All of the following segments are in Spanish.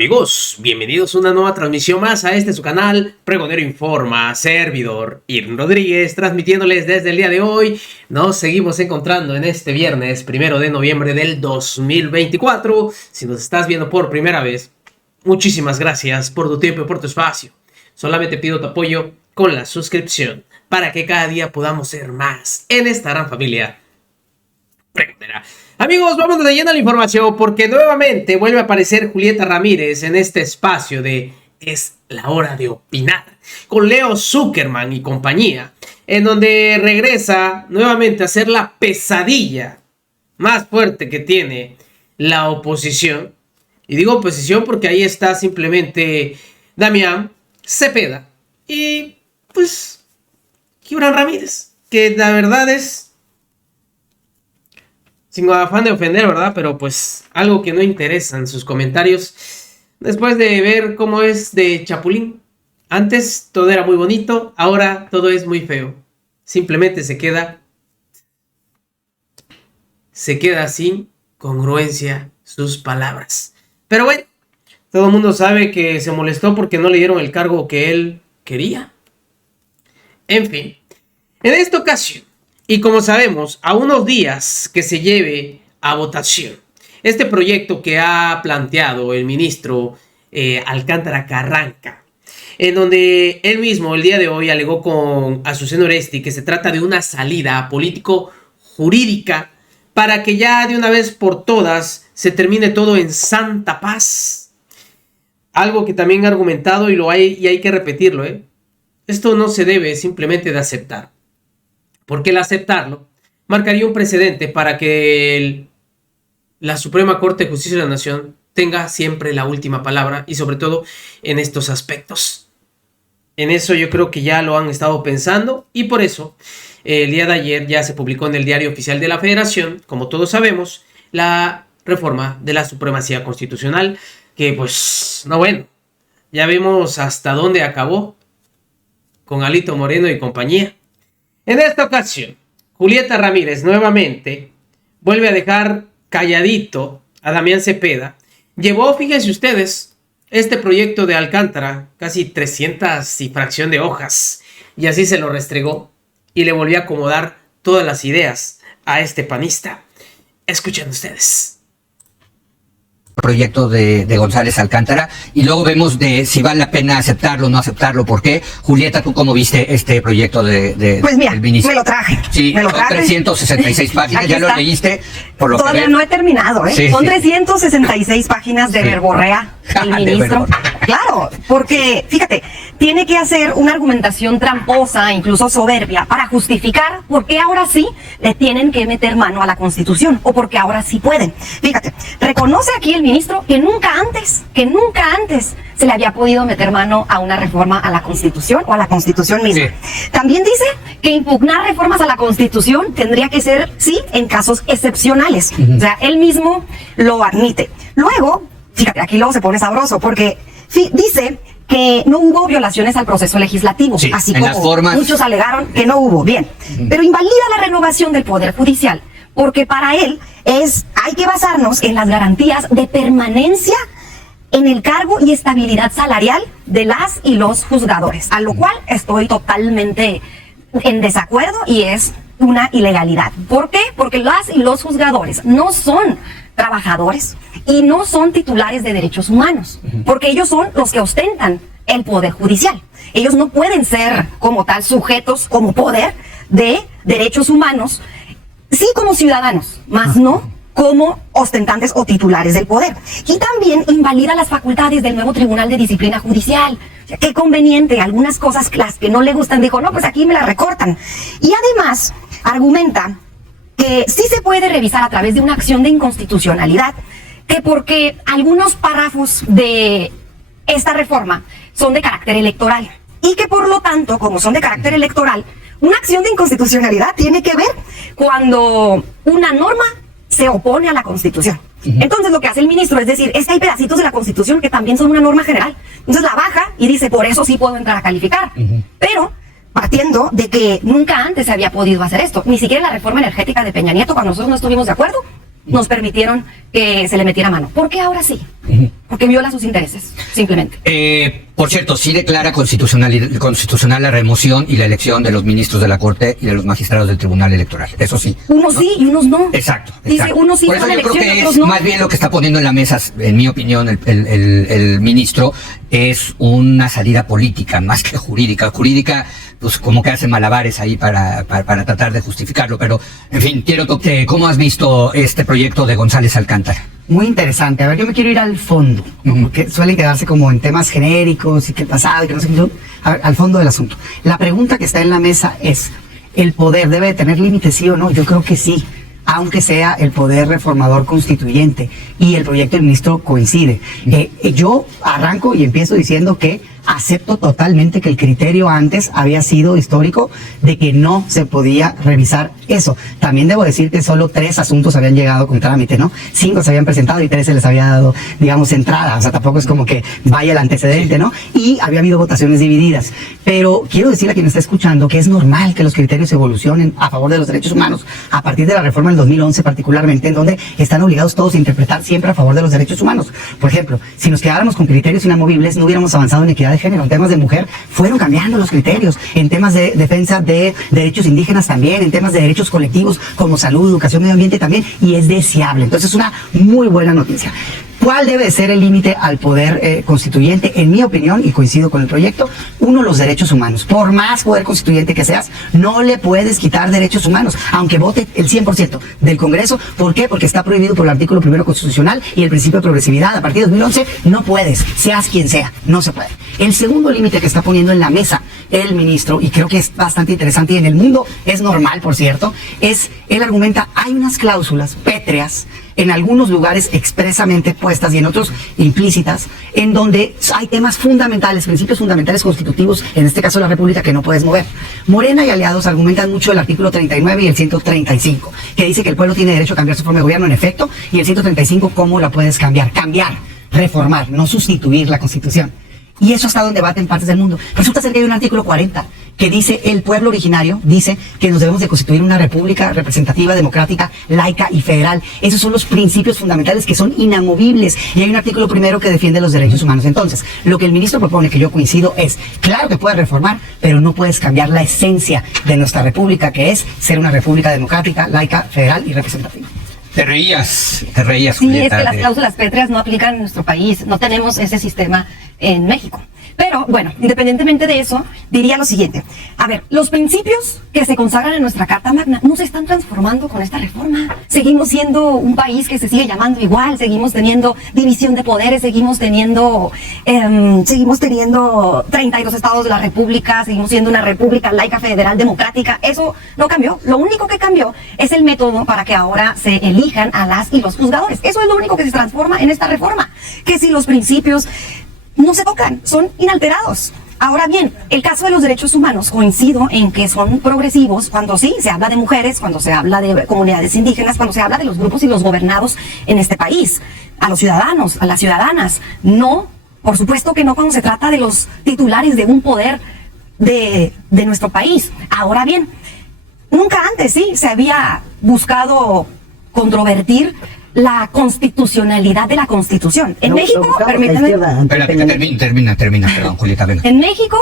Amigos, bienvenidos a una nueva transmisión más a su canal Pregonero Informa, servidor Irving Rodríguez, transmitiéndoles desde el día de hoy. Nos seguimos encontrando en este viernes 1 de noviembre del 2024. Si nos estás viendo por primera vez, muchísimas gracias por tu tiempo y por tu espacio. Solamente pido tu apoyo con la suscripción para que cada día podamos ser más en esta gran familia pregonera. Amigos, vamos de lleno a la información porque nuevamente vuelve a aparecer Julieta Ramírez en este espacio de Es la hora de opinar con Leo Zuckerman y compañía, en donde regresa nuevamente a ser la pesadilla más fuerte que tiene la oposición. Y digo oposición porque ahí está simplemente Damián Cepeda y pues Gibran Ramírez, que la verdad es, sin afán de ofender, ¿verdad? Pero pues algo que no interesa en sus comentarios. Después de ver cómo es de Chapulín. Antes todo era muy bonito, ahora todo es muy feo. Simplemente se queda sin congruencia sus palabras. Pero bueno, todo el mundo sabe que se molestó porque no le dieron el cargo que él quería. En fin, en esta ocasión, y como sabemos, a unos días que se lleve a votación este proyecto que ha planteado el ministro Alcántara Carranca, en donde él mismo el día de hoy alegó con Azucena Oresti que se trata de una salida político-jurídica para que ya de una vez por todas se termine todo en santa paz. Algo que también ha argumentado y hay que repetirlo, Esto no se debe simplemente de aceptar, porque el aceptarlo marcaría un precedente para que la Suprema Corte de Justicia de la Nación tenga siempre la última palabra y sobre todo en estos aspectos. En eso yo creo que ya lo han estado pensando y por eso el día de ayer ya se publicó en el Diario Oficial de la Federación, como todos sabemos, la reforma de la supremacía constitucional, que pues, no bueno, ya vemos hasta dónde acabó con Alito Moreno y compañía. En esta ocasión, Julieta Ramírez nuevamente vuelve a dejar calladito a Damián Cepeda. Llevó, fíjense ustedes, este proyecto de Alcántara, casi 300 y fracción de hojas, y así se lo restregó y le volvió a acomodar todas las ideas a este panista. Escuchen ustedes. Proyecto de González Alcántara y luego vemos de si vale la pena aceptarlo o no aceptarlo. ¿Por qué? Julieta, ¿tú cómo viste este proyecto Pues mira, del ministro? me lo traje. Sí, me lo son traje. 366 páginas, Aquí ya está. lo leíste. Por lo Todavía que no he terminado, Sí, Son sí. 366 páginas de verborrea el De ministro. verborrea. Claro, porque, fíjate, tiene que hacer una argumentación tramposa, incluso soberbia, para justificar por qué ahora sí le tienen que meter mano a la Constitución, o porque ahora sí pueden. Fíjate, reconoce aquí el ministro que nunca antes se le había podido meter mano a una reforma a la Constitución o a la Constitución misma. Sí. También dice que impugnar reformas a la Constitución tendría que ser, sí, en casos excepcionales. O sea, él mismo lo admite. Luego, fíjate, aquí luego se pone sabroso, porque dice que no hubo violaciones al proceso legislativo, Sí, así en como las formas. muchos alegaron que no hubo. Bien, pero invalida la renovación del Poder Judicial, porque para él hay que basarnos en las garantías de permanencia en el cargo y estabilidad salarial de las y los juzgadores, a lo cual estoy totalmente en desacuerdo y es una ilegalidad. ¿Por qué? Porque las y los juzgadores no son trabajadores y no son titulares de derechos humanos, porque ellos son los que ostentan el poder judicial. Ellos no pueden ser como tal sujetos como poder de derechos humanos, sí como ciudadanos, más no como ostentantes o titulares del poder. Y también invalida las facultades del nuevo Tribunal de Disciplina Judicial. O sea, qué conveniente, algunas cosas las que no le gustan, dijo, no, pues aquí me las recortan. Y además argumenta que sí se puede revisar a través de una acción de inconstitucionalidad, que porque algunos párrafos de esta reforma son de carácter electoral y que por lo tanto, como son de carácter electoral, una acción de inconstitucionalidad tiene que ver cuando una norma se opone a la Constitución. Entonces lo que hace el ministro es decir, es que hay pedacitos de la Constitución que también son una norma general. Entonces la baja y dice, por eso sí puedo entrar a calificar. Pero partiendo de que nunca antes se había podido hacer esto, ni siquiera en la reforma energética de Peña Nieto, cuando nosotros no estuvimos de acuerdo, nos permitieron que se le metiera mano. ¿Por qué ahora sí? porque viola sus intereses, simplemente. Por cierto, sí declara constitucional la remoción y la elección de los ministros de la Corte y de los magistrados del Tribunal Electoral. Eso sí. Unos sí y unos no. Exacto. Dice, unos sí Por eso con yo creo elección y que otros es no. más bien lo que está poniendo en la mesa, en mi opinión, el ministro, es una salida política más que jurídica. Jurídica, pues como que hace malabares ahí para tratar de justificarlo. Pero, en fin, ¿cómo has visto este proyecto de González Alcántara? Muy interesante. A ver, yo me quiero ir al fondo, ¿no? Porque suelen quedarse como en temas genéricos y que el pasado y que no sé qué. A ver, al fondo del asunto. La pregunta que está en la mesa es, ¿el poder debe de tener límites, sí o no? Yo creo que sí, aunque sea el poder reformador constituyente, y el proyecto del ministro coincide. Yo arranco y empiezo diciendo que acepto totalmente que el criterio antes había sido histórico de que no se podía revisar eso. También debo decir que solo 3 asuntos habían llegado con trámite, ¿no? 5 se habían presentado y 3 se les había dado, digamos, entrada. O sea, tampoco es como que vaya el antecedente, ¿no? Y había habido votaciones divididas. Pero quiero decir a quien está escuchando que es normal que los criterios evolucionen a favor de los derechos humanos a partir de la reforma del 2011 particularmente, en donde están obligados todos a interpretar siempre a favor de los derechos humanos. Por ejemplo, si nos quedáramos con criterios inamovibles, no hubiéramos avanzado en equidad de género. En temas de mujer fueron cambiando los criterios, en temas de defensa de derechos indígenas también, en temas de derechos colectivos como salud, educación, medio ambiente también, y es deseable. Entonces es una muy buena noticia. ¿Cuál debe ser el límite al poder constituyente? En mi opinión, y coincido con el proyecto, uno, los derechos humanos. Por más poder constituyente que seas, no le puedes quitar derechos humanos, aunque vote el 100% del Congreso. ¿Por qué? Porque está prohibido por el artículo 1 constitucional y el principio de progresividad. A partir de 2011 no puedes, seas quien sea, no se puede. El segundo límite que está poniendo en la mesa el ministro, y creo que es bastante interesante, y en el mundo es normal, por cierto, es, él argumenta, hay unas cláusulas pétreas en algunos lugares expresamente puestas y en otros implícitas, en donde hay temas fundamentales, principios fundamentales constitutivos, en este caso la República, que no puedes mover. Morena y aliados argumentan mucho el artículo 39 y el 135, que dice que el pueblo tiene derecho a cambiar su forma de gobierno, en efecto, y el 135, ¿cómo la puedes cambiar? Cambiar, reformar, no sustituir la Constitución. Y eso ha estado en debate en partes del mundo. Resulta ser que hay un artículo 40 que dice, el pueblo originario dice que nos debemos de constituir una república representativa, democrática, laica y federal. Esos son los principios fundamentales que son inamovibles. Y hay un artículo 1 que defiende los derechos humanos. Entonces, lo que el ministro propone, que yo coincido, es, claro que puedes reformar, pero no puedes cambiar la esencia de nuestra república, que es ser una república democrática, laica, federal y representativa. Te reías, Sí, Julieta, es que las cláusulas pétreas no aplican en nuestro país, no tenemos ese sistema en México. Pero bueno, independientemente de eso, diría lo siguiente. A ver, los principios que se consagran en nuestra Carta Magna no se están transformando con esta reforma. Seguimos siendo un país que se sigue llamando igual, seguimos teniendo división de poderes, seguimos teniendo 32 estados de la República, seguimos siendo una república laica, federal, democrática. Eso no cambió. Lo único que cambió es el método para que ahora se elijan a las y los juzgadores. Eso es lo único que se transforma en esta reforma. Que si los principios no se tocan, son inalterados. Ahora bien, el caso de los derechos humanos, coincido en que son progresivos cuando sí se habla de mujeres, cuando se habla de comunidades indígenas, cuando se habla de los grupos y los gobernados en este país, a los ciudadanos, a las ciudadanas. No, por supuesto que no cuando se trata de los titulares de un poder de nuestro país. Ahora bien, nunca antes sí se había buscado controvertir la constitucionalidad de la Constitución. En México, permítame. Espérate, que termina, perdón, Julieta, venga. En México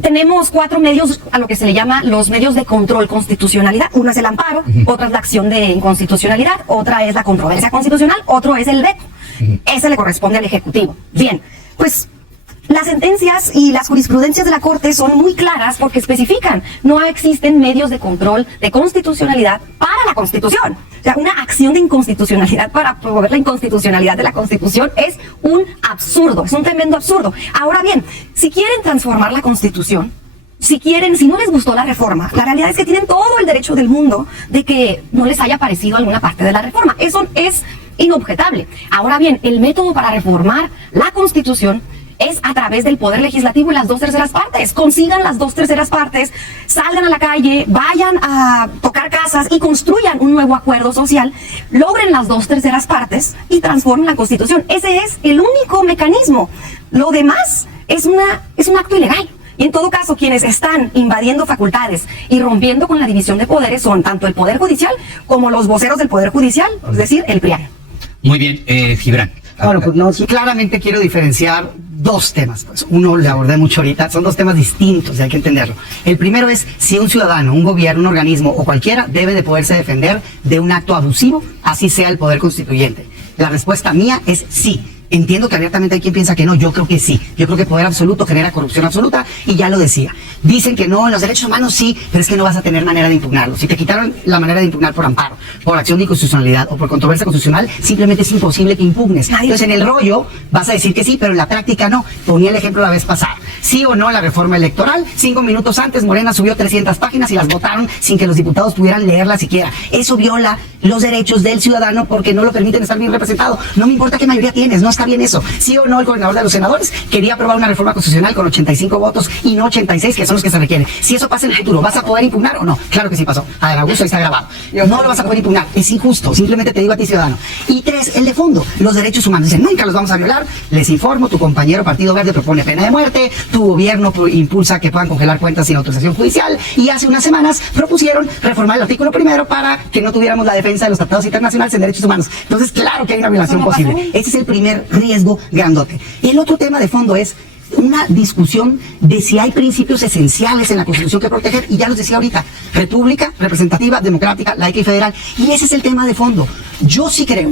tenemos 4 medios a lo que se le llama los medios de control constitucionalidad. Uno es el amparo, otra es la acción de inconstitucionalidad, otra es la controversia constitucional, otro es el veto. Ese le corresponde al Ejecutivo. Bien, pues las sentencias y las jurisprudencias de la Corte son muy claras porque especifican, no existen medios de control de constitucionalidad para la Constitución. O sea, una acción de inconstitucionalidad para promover la inconstitucionalidad de la Constitución es un absurdo, es un tremendo absurdo. Ahora bien, si quieren transformar la Constitución, si no les gustó la reforma, la realidad es que tienen todo el derecho del mundo de que no les haya parecido alguna parte de la reforma. Eso es inobjetable. Ahora bien, el método para reformar la Constitución es a través del Poder Legislativo y las 2/3 partes. Consigan las 2/3 partes, salgan a la calle, vayan a tocar casas y construyan un nuevo acuerdo social, logren las 2/3 partes y transformen la Constitución. Ese es el único mecanismo. Lo demás es un acto ilegal. Y en todo caso, quienes están invadiendo facultades y rompiendo con la división de poderes son tanto el Poder Judicial como los voceros del Poder Judicial, es decir, el PRIAN. Muy bien, Gibran. Bueno, pues no, sí, claramente quiero diferenciar dos temas. Pues uno le abordé mucho ahorita, son dos temas distintos y hay que entenderlo. El primero es si un ciudadano, un gobierno, un organismo o cualquiera debe de poderse defender de un acto abusivo, así sea el poder constituyente. La respuesta mía es sí. Entiendo que abiertamente hay quien piensa que no, yo creo que sí. Yo creo que poder absoluto genera corrupción absoluta y ya lo decía. Dicen que no, en los derechos humanos sí, pero es que no vas a tener manera de impugnarlo. Si te quitaron la manera de impugnar por amparo, por acción de inconstitucionalidad o por controversia constitucional, simplemente es imposible que impugnes. Entonces en el rollo vas a decir que sí, pero en la práctica no. Ponía el ejemplo la vez pasada. Sí o no la reforma electoral, 5 minutos antes Morena subió 300 páginas y las votaron sin que los diputados pudieran leerla siquiera. Eso viola los derechos del ciudadano porque no lo permiten estar bien representado. No me importa qué mayoría tienes, no está bien eso. Sí o no el coordinador de los senadores quería aprobar una reforma constitucional con 85 votos y no 86, que son los que se requieren. Si eso pasa en el futuro, ¿vas a poder impugnar o no? Claro que sí pasó. A ver, Augusto, ahí está grabado. No lo vas a poder impugnar. Es injusto. Simplemente te digo a ti, ciudadano. Y 3, el de fondo, los derechos humanos. Dicen, nunca los vamos a violar. Les informo, tu compañero Partido Verde propone pena de muerte, tu gobierno impulsa que puedan congelar cuentas sin autorización judicial y hace unas semanas propusieron reformar el artículo 1 para que no tuviéramos la defensa de los tratados internacionales en derechos humanos. Entonces, claro que hay una violación posible. Ese es el primer riesgo grandote. El otro tema de fondo es una discusión de si hay principios esenciales en la Constitución que proteger, y ya los decía ahorita, república, representativa, democrática, laica y federal. Y ese es el tema de fondo. Yo sí creo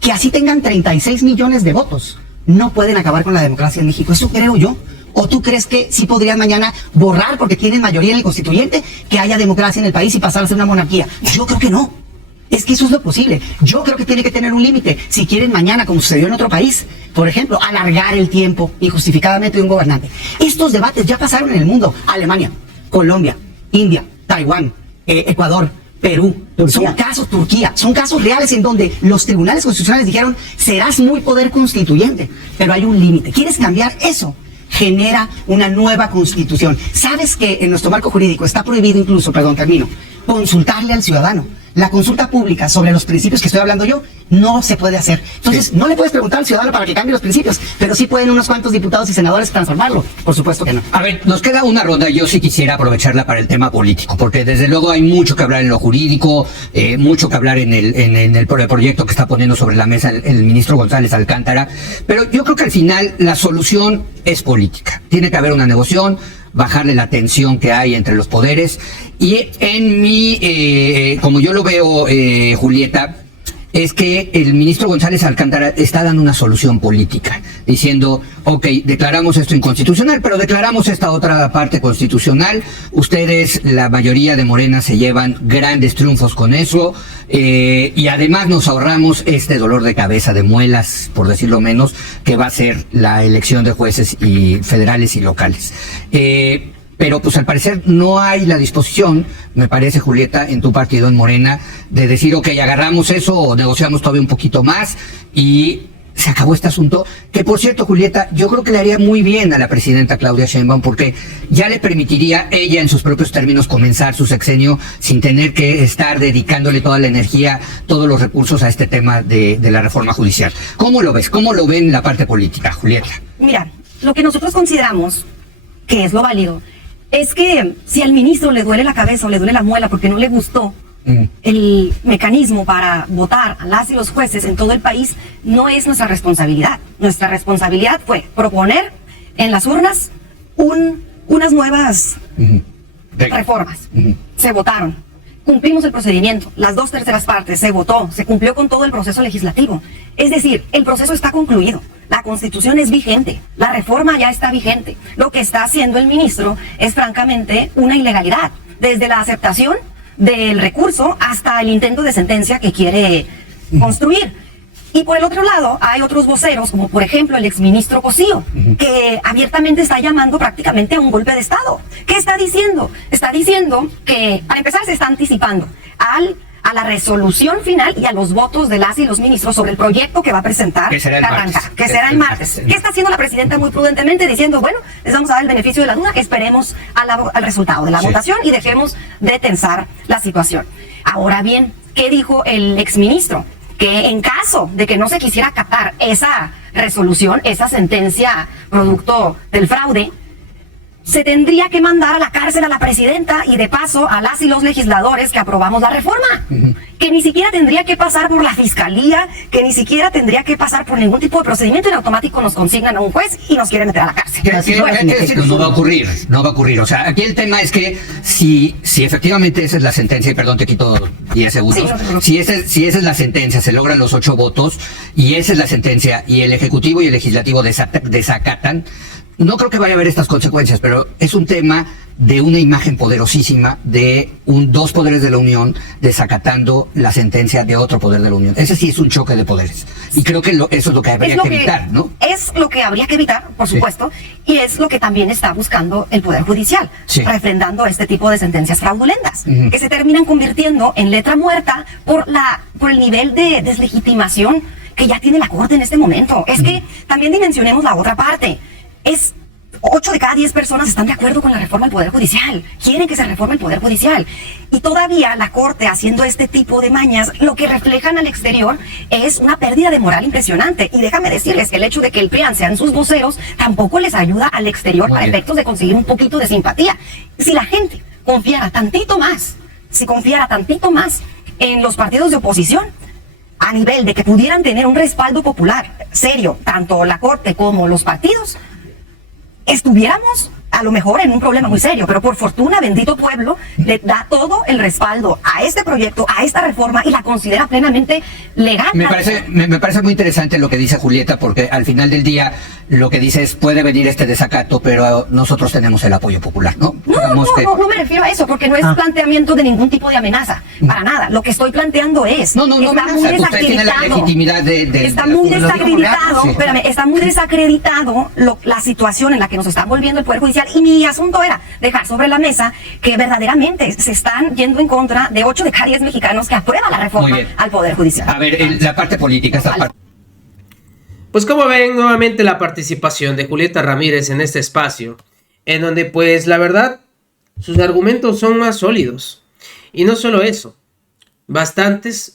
que así tengan 36 millones de votos, no pueden acabar con la democracia en México. Eso creo yo. ¿O tú crees que sí podrían mañana borrar, porque tienen mayoría en el constituyente, que haya democracia en el país y pasar a ser una monarquía? Yo creo que no. Es que eso es lo posible. Yo creo que tiene que tener un límite. Si quieren mañana, como sucedió en otro país, por ejemplo, alargar el tiempo injustificadamente de un gobernante. Estos debates ya pasaron en el mundo. Alemania, Colombia, India, Taiwán, Ecuador, Perú, son casos, Turquía, son casos reales en donde los tribunales constitucionales dijeron, serás muy poder constituyente, pero hay un límite. ¿Quieres cambiar eso? Genera una nueva constitución. ¿Sabes que en nuestro marco jurídico está prohibido incluso, termino, consultarle al ciudadano? La consulta pública sobre los principios que estoy hablando yo no se puede hacer. Entonces, no le puedes preguntar al ciudadano para que cambie los principios, pero sí pueden unos cuantos diputados y senadores transformarlo. Por supuesto que no. A ver, nos queda una ronda. Yo sí quisiera aprovecharla para el tema político, porque desde luego hay mucho que hablar en lo jurídico, mucho que hablar en el proyecto que está poniendo sobre la mesa el ministro González Alcántara. Pero yo creo que al final la solución es política. Tiene que haber una negociación, bajarle la tensión que hay entre los poderes. Y en mi, como yo lo veo, Julieta, es que el ministro González Alcántara está dando una solución política, diciendo, ok, declaramos esto inconstitucional, pero declaramos esta otra parte constitucional. Ustedes, la mayoría de Morena, se llevan grandes triunfos con eso, y además nos ahorramos este dolor de cabeza, de muelas, por decirlo menos, que va a ser la elección de jueces y federales y locales. Pero pues al parecer no hay la disposición, me parece, Julieta, en tu partido, en Morena, de decir, ok, agarramos eso o negociamos todavía un poquito más y se acabó este asunto. Que por cierto, Julieta, yo creo que le haría muy bien a la presidenta Claudia Sheinbaum, porque ya le permitiría ella en sus propios términos comenzar su sexenio sin tener que estar dedicándole toda la energía, todos los recursos a este tema de la reforma judicial. ¿Cómo lo ves? ¿Cómo lo ven la parte política, Julieta? Mira, lo que nosotros consideramos que es lo válido es que si al ministro le duele la cabeza o le duele la muela porque no le gustó el mecanismo para votar a las y los jueces en todo el país, no es nuestra responsabilidad. Nuestra responsabilidad fue proponer en las urnas unas nuevas reformas. Se votaron. Cumplimos el procedimiento, las 2/3 partes, se votó, se cumplió con todo el proceso legislativo. Es decir, el proceso está concluido, la Constitución es vigente, la reforma ya está vigente. Lo que está haciendo el ministro es francamente una ilegalidad, desde la aceptación del recurso hasta el intento de sentencia que quiere construir. Y por el otro lado, hay otros voceros, como por ejemplo el exministro Cosío, que abiertamente está llamando prácticamente a un golpe de Estado. ¿Qué está diciendo? Está diciendo que, para empezar, se está anticipando a la resolución final y a los votos de las y los ministros sobre el proyecto que va a presentar que será el martes. Que será el martes. ¿Qué está haciendo la presidenta muy prudentemente? Diciendo, bueno, les vamos a dar el beneficio de la duda, esperemos al resultado de la votación y dejemos de tensar la situación. Ahora bien, ¿qué dijo el exministro? Que en caso de que no se quisiera acatar esa resolución, esa sentencia producto del fraude, se tendría que mandar a la cárcel a la presidenta y de paso a las y los legisladores que aprobamos la reforma. que ni siquiera tendría que pasar por la fiscalía, que ni siquiera tendría que pasar por ningún tipo de procedimiento, en automático nos consignan a un juez y nos quieren meter a la cárcel. No va a ocurrir, no va a ocurrir. O sea, aquí el tema es que si efectivamente esa es la sentencia, y perdón, te quito 10 segundos, si esa es la sentencia, se logran los 8 votos, y esa es la sentencia, y el Ejecutivo y el Legislativo desacatan, no creo que vaya a haber estas consecuencias, pero es un tema de una imagen poderosísima de dos poderes de la Unión desacatando la sentencia de otro poder de la Unión. Ese sí es un choque de poderes. Y creo que eso es lo que habría que evitar, ¿no? Es lo que habría que evitar, por supuesto, y es lo que también está buscando el Poder Judicial, refrendando este tipo de sentencias fraudulentas, que se terminan convirtiendo en letra muerta por el nivel de deslegitimación que ya tiene la Corte en este momento. Es que también dimensionemos la otra parte. 8 de cada 10 personas están de acuerdo con la reforma del Poder Judicial, quieren que se reforme el Poder Judicial. Y todavía la Corte, haciendo este tipo de mañas, lo que reflejan al exterior es una pérdida de moral impresionante. Y déjame decirles que el hecho de que el PRIAN sean sus voceros tampoco les ayuda al exterior para efectos de conseguir un poquito de simpatía. Si la gente confiara tantito más en los partidos de oposición, a nivel de que pudieran tener un respaldo popular serio, tanto la Corte como los partidos, estuviéramos a lo mejor en un problema muy serio, pero por fortuna, bendito pueblo, le da todo el respaldo a este proyecto, a esta reforma, y la considera plenamente legal. Me parece muy interesante lo que dice Julieta, porque al final del día lo que dice es, puede venir este desacato, pero nosotros tenemos el apoyo popular, ¿no? No me refiero a eso, porque no es planteamiento de ningún tipo de amenaza, para nada. Lo que estoy planteando es, está muy desacreditado, está muy desacreditado la situación en la que nos está volviendo el Poder Judicial, y mi asunto era dejar sobre la mesa que verdaderamente se están yendo en contra de 8 de cada 10 mexicanos que aprueban la reforma al Poder Judicial. A ver, la parte política, esta parte. Pues como ven, nuevamente la participación de Julieta Ramírez en este espacio, en donde pues la verdad, sus argumentos son más sólidos. Y no solo eso, bastantes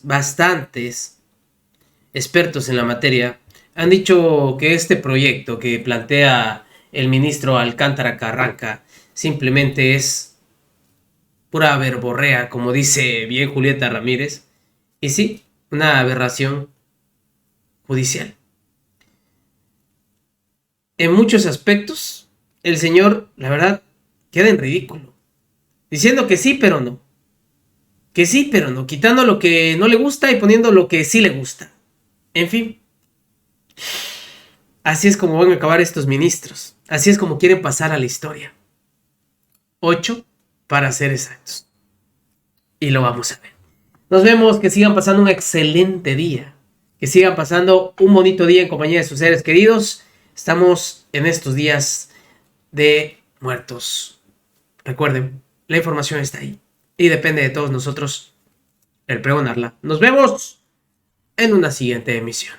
expertos en la materia han dicho que este proyecto que plantea el ministro Alcántara Carranca simplemente es pura verborrea, como dice bien Julieta Ramírez, y sí, una aberración judicial. En muchos aspectos, el señor, la verdad, queda en ridículo, diciendo que sí, pero no. Que sí, pero no, quitando lo que no le gusta y poniendo lo que sí le gusta. En fin. Así es como van a acabar estos ministros. Así es como quieren pasar a la historia. 8 para ser exactos. Y lo vamos a ver. Nos vemos, que sigan pasando un excelente día. Que sigan pasando un bonito día en compañía de sus seres queridos. Estamos en estos días de muertos. Recuerden, la información está ahí. Y depende de todos nosotros el pregonarla. Nos vemos en una siguiente emisión.